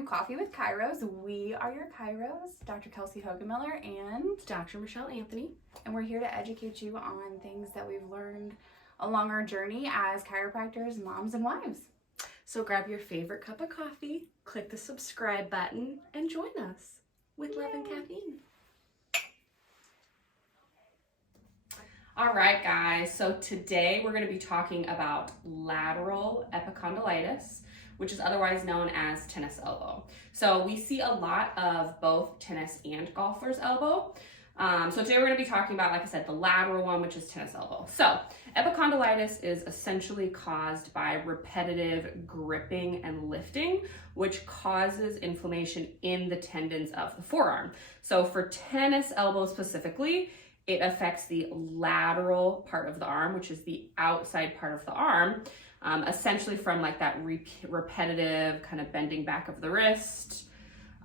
to Coffee with Chiros. We are your Chiros, Dr. Kelsey Hogemiller and Dr. Michelle Anthony. And we're here to educate you on things that we've learned along our journey as chiropractors, moms, and wives. So grab your favorite cup of coffee, click the subscribe button, and join us with love and caffeine. All right, guys. So today we're going to be talking about lateral epicondylitis, which is otherwise known as tennis elbow. So we see a lot of both tennis and golfer's elbow. So today we're going to be talking about, like I said, the lateral one, which is tennis elbow. So epicondylitis is essentially caused by repetitive gripping and lifting, which causes inflammation in the tendons of the forearm. So for tennis elbow specifically, it affects the lateral part of the arm, which is the outside part of the arm, essentially from like that repetitive kind of bending back of the wrist.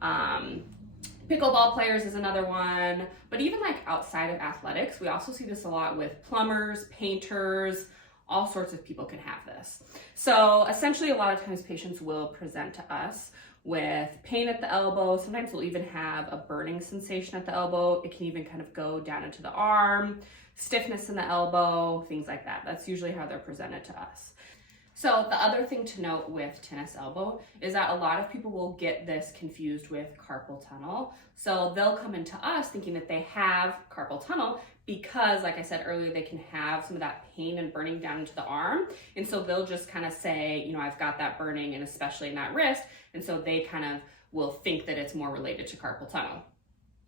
Pickleball players is another one, but even like outside of athletics, we also see this a lot with plumbers, painters, all sorts of people can have this. So essentially a lot of times patients will present to us with pain at the elbow. Sometimes we'll even have a burning sensation at the elbow. It can even kind of go down into the arm, stiffness in the elbow, things like that. That's usually how they're presented to us. So the other thing to note with tennis elbow is that a lot of people will get this confused with carpal tunnel. So they'll come into us thinking that they have carpal tunnel because, like I said earlier, they can have some of that pain and burning down into the arm. And so they'll just kind of say, you know, I've got that burning, and especially in that wrist. And so they kind of will think that it's more related to carpal tunnel.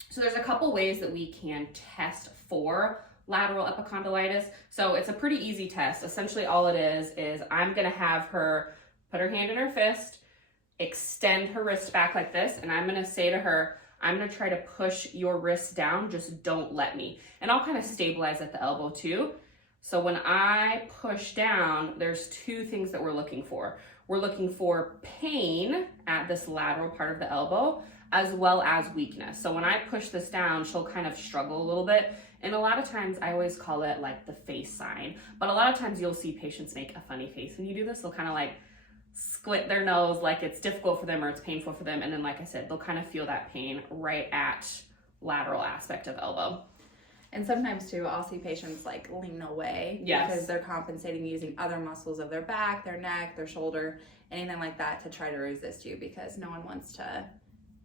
So there's a couple ways that we can test for lateral epicondylitis. So it's a pretty easy test. Essentially all it is I'm gonna have her put her hand in her fist, extend her wrist back like this, and I'm gonna say to her, I'm gonna try to push your wrist down, just don't let me. And I'll kind of stabilize at the elbow too. So when I push down, there's two things that we're looking for. We're looking for pain at this lateral part of the elbow, as well as weakness. So when I push this down, she'll kind of struggle a little bit. And a lot of times I always call it like the face sign, but a lot of times you'll see patients make a funny face when you do this. They'll kind of like squint their nose like it's difficult for them or it's painful for them. And then, like I said, they'll kind of feel that pain right at lateral aspect of elbow. And sometimes too, I'll see patients like lean away because they're compensating using other muscles of their back, their neck, their shoulder, anything like that to try to resist you, because no one wants to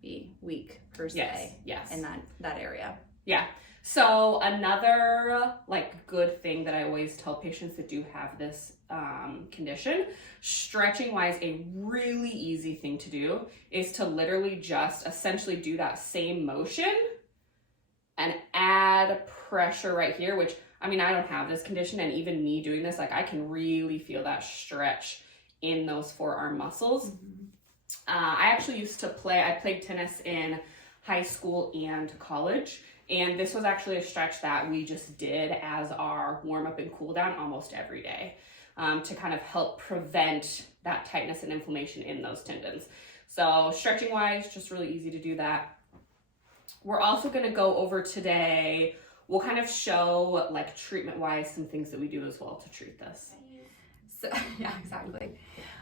be weak per se in that area. Yeah. So another like good thing that I always tell patients that do have this condition, stretching wise, a really easy thing to do is to literally just essentially do that same motion and add pressure right here, which, I mean, I don't have this condition, and even me doing this, like I can really feel that stretch in those forearm muscles. Mm-hmm. I actually used to I played tennis in high school and college. And this was actually a stretch that we just did as our warm up and cool down almost every day to kind of help prevent that tightness and inflammation in those tendons. So stretching wise, just really easy to do that. We're also going to go over today, we'll kind of show like treatment wise some things that we do as well to treat this. So, yeah, exactly.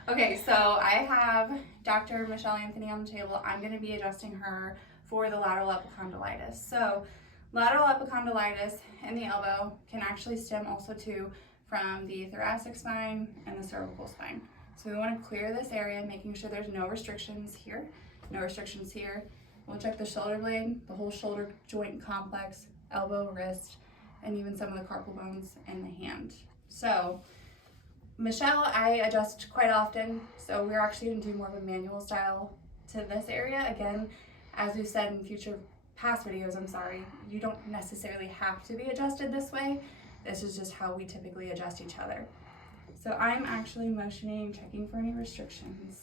Okay, so I have Dr. Michelle Anthony on the table. I'm going to be adjusting her for the lateral epicondylitis. So lateral epicondylitis in the elbow can actually stem also too from the thoracic spine and the cervical spine. So we want to clear this area, making sure there's no restrictions here, no restrictions here. We'll check the shoulder blade, the whole shoulder joint complex, elbow, wrist, and even some of the carpal bones in the hand. So Michelle, I adjust quite often, so we're actually going to do more of a manual style to this area. Again, as we've said in past videos, you don't necessarily have to be adjusted this way. This is just how we typically adjust each other. So I'm actually motioning, checking for any restrictions.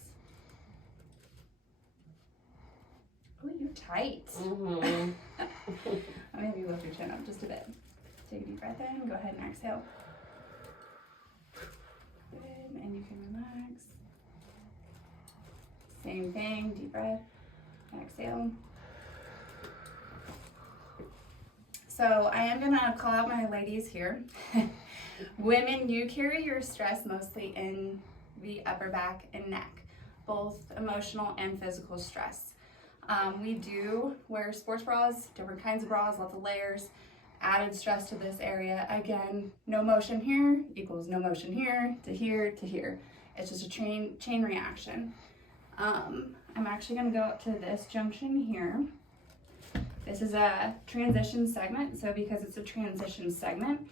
Oh, you're tight. Mm-hmm. I'm going to lift your chin up just a bit. Take a deep breath in, go ahead and exhale. Good, and you can relax. Same thing, deep breath, exhale. So I am gonna call out my ladies here. Women, you carry your stress mostly in the upper back and neck. both emotional and physical stress. We do wear sports bras, different kinds of bras, lots of layers, added stress to this area. Again, no motion here equals no motion here to here to here. It's just a chain reaction. I'm actually going to go up to this junction here. This is a transition segment, so because it's a transition segment,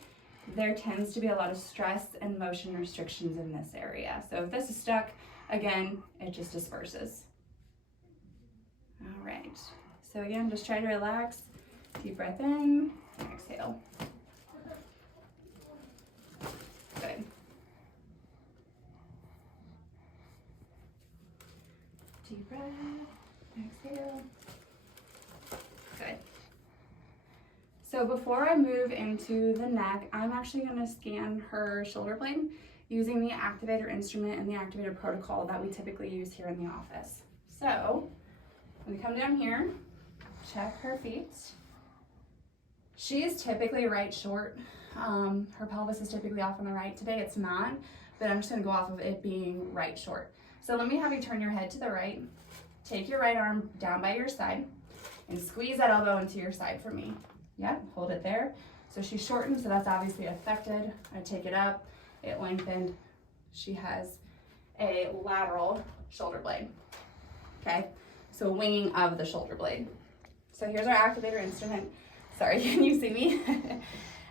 there tends to be a lot of stress and motion restrictions in this area. So if this is stuck, again, it just disperses. All right, so again, just try to relax. Deep breath in, exhale. Good. Deep breath, exhale. Good. So before I move into the neck, I'm actually going to scan her shoulder blade using the activator instrument and the activator protocol that we typically use here in the office. So we come down here, check her feet. She is typically right short. Her pelvis is typically off on the right. Today it's not, but I'm just going to go off of it being right short. So let me have you turn your head to the right. Take your right arm down by your side and squeeze that elbow into your side for me. Yep, hold it there. So she's shortened, so that's obviously affected. I take it up, it lengthened. She has a lateral shoulder blade. Okay, so winging of the shoulder blade. So here's our activator instrument. Sorry, can you see me?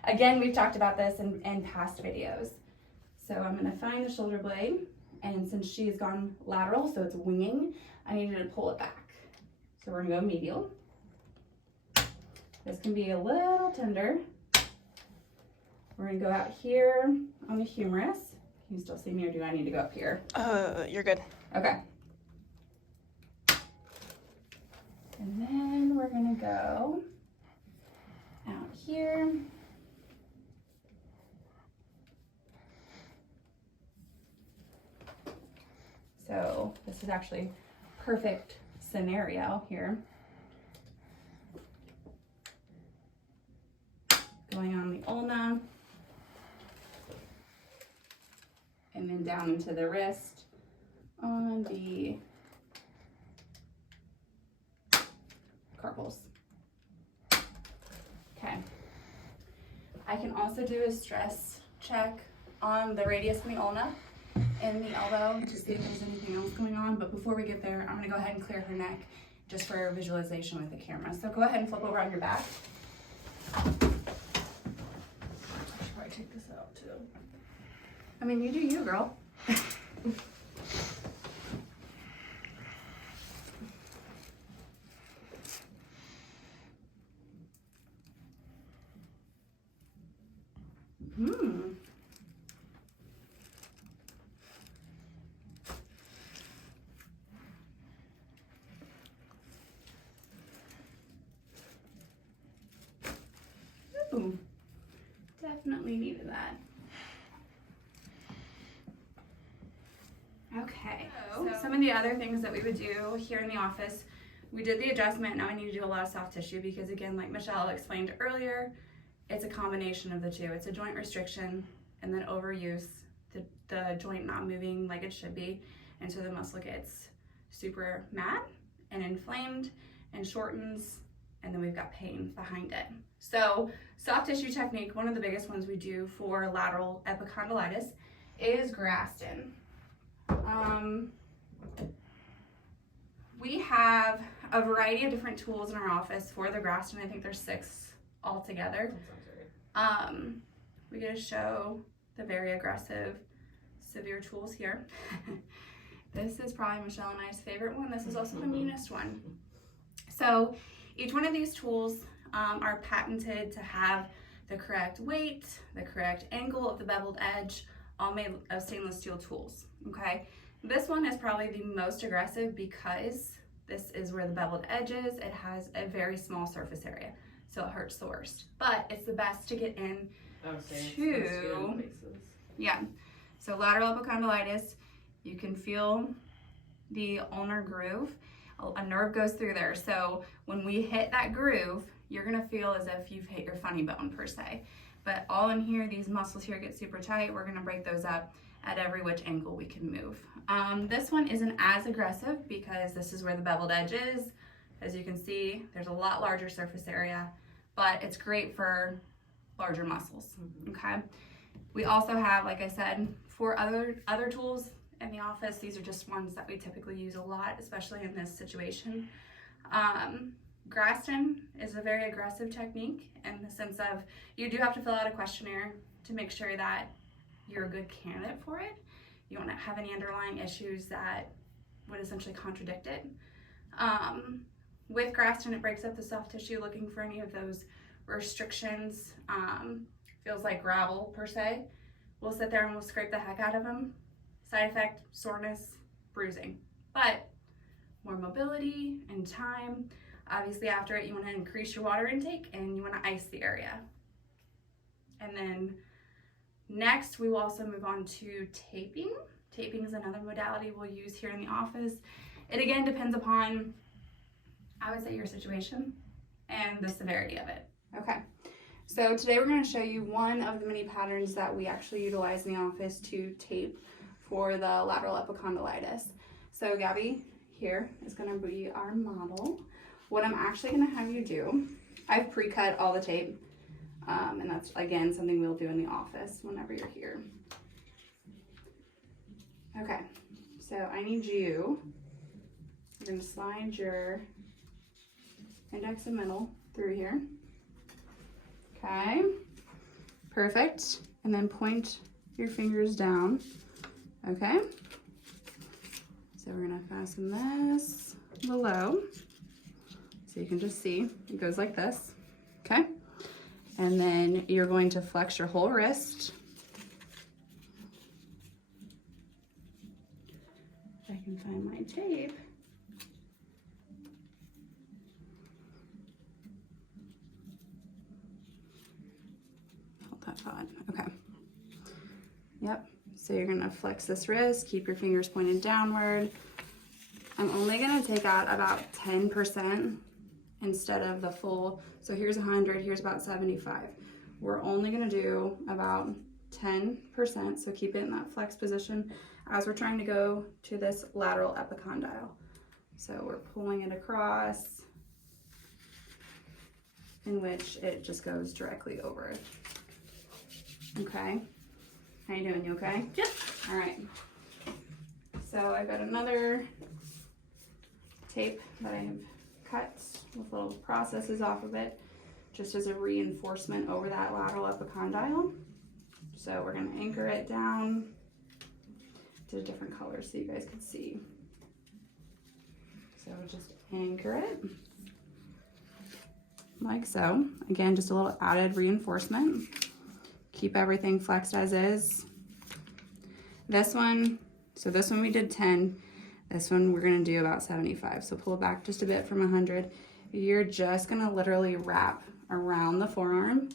Again, we've talked about this in past videos. So I'm gonna find the shoulder blade, and since she's gone lateral, so it's winging, I need you to pull it back. So we're gonna go medial. This can be a little tender. We're gonna go out here on the humerus. Can you still see me, or do I need to go up here? You're good. Okay. And then we're gonna go out here. So this is actually perfect scenario here. Going on the ulna, and then down into the wrist on the carpals. Okay. I can also do a stress check on the radius of the ulna and the elbow to see if there's anything else going on. But before we get there, I'm gonna go ahead and clear her neck just for visualization with the camera. So go ahead and flip over on your back. Take this out too. I mean, you do you, girl. Ooh. Definitely needed that. Okay, so some of the other things that we would do here in the office, we did the adjustment. Now I need to do a lot of soft tissue because, again, like Michelle explained earlier, it's a combination of the two. It's a joint restriction and then overuse, the joint not moving like it should be, and so the muscle gets super mad and inflamed and shortens, and then we've got pain behind it. So soft tissue technique, one of the biggest ones we do for lateral epicondylitis is Graston. We have a variety of different tools in our office for the Graston. I think there's 6 altogether. We're gonna show the very aggressive, severe tools here. This is probably Michelle and I's favorite one. This is also the meanest one. So each one of these tools are patented to have the correct weight, the correct angle of the beveled edge, all made of stainless steel tools, okay? This one is probably the most aggressive because this is where the beveled edge is. It has a very small surface area, so it hurts the worst. But it's the best to get in yeah. So lateral epicondylitis, you can feel the ulnar groove. A nerve goes through there. So when we hit that groove, you're gonna feel as if you've hit your funny bone per se. But all in here, these muscles here get super tight. We're gonna break those up at every which angle we can move. This one isn't as aggressive because this is where the beveled edge is. As you can see, there's a lot larger surface area, but it's great for larger muscles, okay? We also have, like I said, 4 other tools in the office. These are just ones that we typically use a lot, especially in this situation. Graston is a very aggressive technique in the sense of you do have to fill out a questionnaire to make sure that you're a good candidate for it. You don't have any underlying issues that would essentially contradict it. With Graston, it breaks up the soft tissue looking for any of those restrictions. Feels like gravel per se. We'll sit there and we'll scrape the heck out of them. Side effect, soreness, bruising. But more mobility and time. Obviously after it, you want to increase your water intake and you want to ice the area. And then next, we will also move on to taping. Taping is another modality we'll use here in the office. It again depends upon, I would say, your situation and the severity of it. Okay, so today we're going to show you one of the many patterns that we actually utilize in the office to tape for the lateral epicondylitis. So Gabby here is going to be our model. What I'm actually going to have you do, I've pre-cut all the tape, and that's again something we'll do in the office whenever you're here. Okay, so I need you're going to slide your index and middle through here. Okay, perfect. And then point your fingers down. Okay, so we're going to fasten this below. So you can just see it goes like this. Okay, and then you're going to flex your whole wrist. If I can find my tape. Hold that thought. Okay. Yep. So you're gonna flex this wrist, keep your fingers pointed downward. I'm only gonna take out about 10% instead of the full. So here's 100, here's about 75. We're only gonna do about 10%, so keep it in that flex position as we're trying to go to this lateral epicondyle. So we're pulling it across, in which it just goes directly over it. Okay, how you doing, you okay? Yep. All right, so I've got another tape that I've cut with little processes off of it, just as a reinforcement over that lateral epicondyle. So we're gonna anchor it down to different colors so you guys can see. So just anchor it like so. Again, just a little added reinforcement. Keep everything flexed as is. This one, so this one we did 10. This one we're gonna do about 75. So pull it back just a bit from 100. You're just gonna literally wrap around the forearm,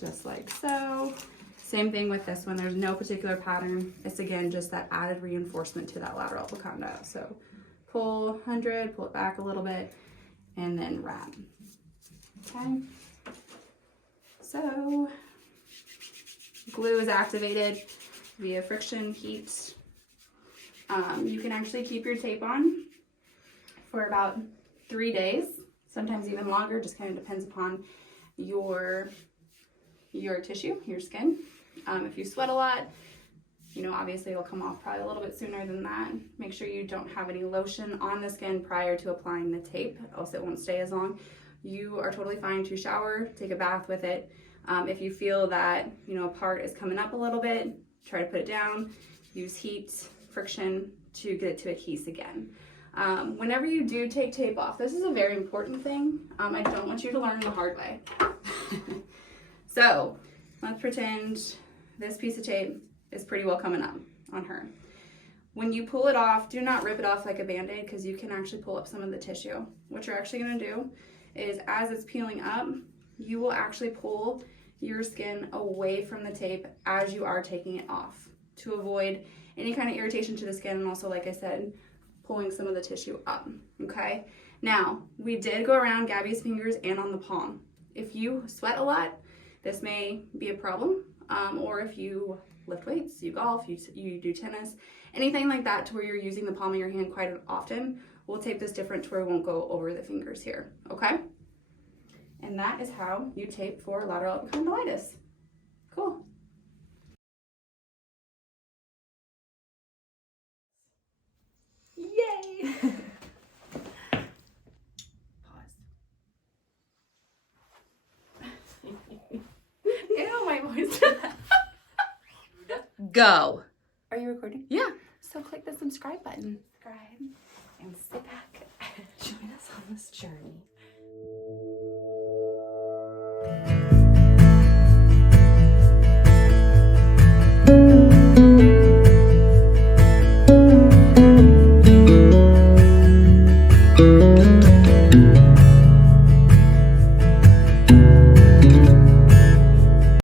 just like so. Same thing with this one. There's no particular pattern. It's again just that added reinforcement to that lateral epicondyle. So pull 100, pull it back a little bit, and then wrap. Okay. So glue is activated via friction, heat. You can actually keep your tape on for about 3 days, sometimes even longer, just kind of depends upon your tissue, your skin. If you sweat a lot, you know, obviously it'll come off probably a little bit sooner than that. Make sure you don't have any lotion on the skin prior to applying the tape, else it won't stay as long. You are totally fine to shower, take a bath with it. If you feel that, you know, a part is coming up a little bit, try to put it down. Use heat, friction to get it to adhere again. Whenever you do take tape off, this is a very important thing. I don't want you to learn the hard way. So let's pretend this piece of tape is pretty well coming up on her. When you pull it off, do not rip it off like a Band-Aid because you can actually pull up some of the tissue. What you're actually going to do is as it's peeling up, you will actually pull your skin away from the tape as you are taking it off to avoid any kind of irritation to the skin, and also, like I said, pulling some of the tissue up, okay? Now, we did go around Gabby's fingers and on the palm. If you sweat a lot, this may be a problem, or if you lift weights, you golf, you do tennis, anything like that to where you're using the palm of your hand quite often, we'll tape this different to where we won't go over the fingers here, okay? And that is how you tape for lateral epicondylitis. Cool. Yay! Pause. Ew, my voice. Go. Are you recording? Yeah. So click the subscribe button. Subscribe and sit back. Join us on this journey.